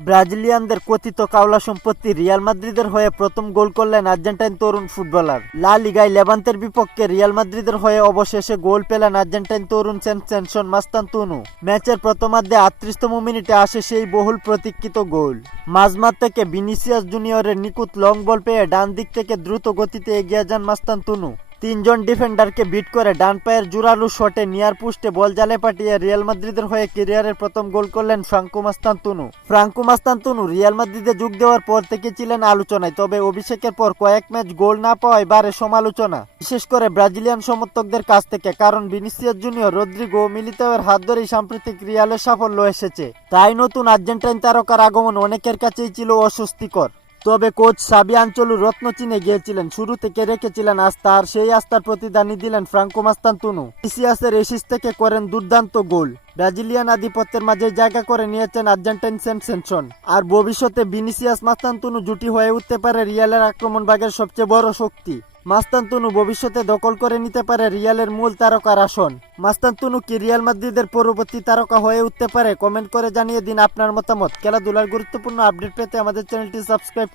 ব্রাজিলিয়ানদের কথিত কাওলা সম্পত্তি রিয়াল মাদ্রিদের হয়ে প্রথম গোল করলেন আর্জেন্টাইন তরুণ ফুটবলার। লা লিগায় লেভান্তের বিপক্ষে রিয়াল মাদ্রিদের হয়ে অবশেষে গোল পেলেন আর্জেন্টাইন তরুণ সেনসেনশন মাস্তান্তুনু। ম্যাচের প্রথমার্ধে আটত্রিশতম মিনিটে আসে সেই বহুল প্রতীক্ষিত গোল। মাঝমাঠ থেকে ভিনিসিয়াস জুনিয়রের নিকুত লং বল পেয়ে ডান দিক থেকে দ্রুত গতিতে এগিয়ে যান মাস্তান্তুনু। তিনজন ডিফেন্ডারকে বিট করে ডান পায়ের জোরালু শটে নিয়ার পুষ্টে বল জালে পাঠিয়ে রিয়াল মাদ্রিদের হয়ে ক্যারিয়ারের প্রথম গোল করলেন Franco Mastantuono. Franco Mastantuono Real মাদ্রিদে যোগ দেওয়ার পর থেকে ছিলেন আলোচনায়, তবে অভিষেকের পর কয়েক ম্যাচ গোল না পাওয়ায় বারে সমালোচনা, বিশেষ করে ব্রাজিলিয়ান সমর্থকদের কাছ থেকে, কারণ ভিনিসিয়াস জুনিয়র রদ্রিগো মিলিতাওয়ের হাত ধরেই সাম্প্রতিক রিয়ালের সাফল্য এসেছে। তাই নতুন আর্জেন্টাইন তারকার আগমন অনেকের কাছেই ছিল অস্বস্তিকর। তবে কোচ সাবি আঞ্চলু রত্ন চিনে গিয়েছিলেন। শুরু থেকে রেখেছিলেন আস্থা আর সেই আস্থার প্রতিদানই দিলেন ফ্রাঙ্কো মাস্তান মাস্তান্তুনু। ইসিয়াসের এসিস থেকে করেন দুর্দান্ত গোল। ব্রাজিলিয়ান আধিপত্যের মাঝে জায়গা করে নিয়েছেন আর্জেন্টাইন সেনসেনশন আর ভবিষ্যতে ভিনিসিয়াস মাস্তান্তুনু জুটি হয়ে উঠতে পারে রিয়ালের আক্রমণ ভাগের সবচেয়ে বড় শক্তি। মাস্তান মাস্তান্তুনু ভবিষ্যতে দখল করে নিতে পারে রিয়ালের মূল তারকার আসন। মাস্তান মাস্তান্তুনু কি রিয়াল মাদ্রিদের পরবর্তী তারকা হয়ে উঠতে পারে? কমেন্ট করে জানিয়ে দিন আপনার মতামত। খেলাধুলার গুরুত্বপূর্ণ আপডেট পেতে আমাদের চ্যানেলটি সাবস্ক্রাইব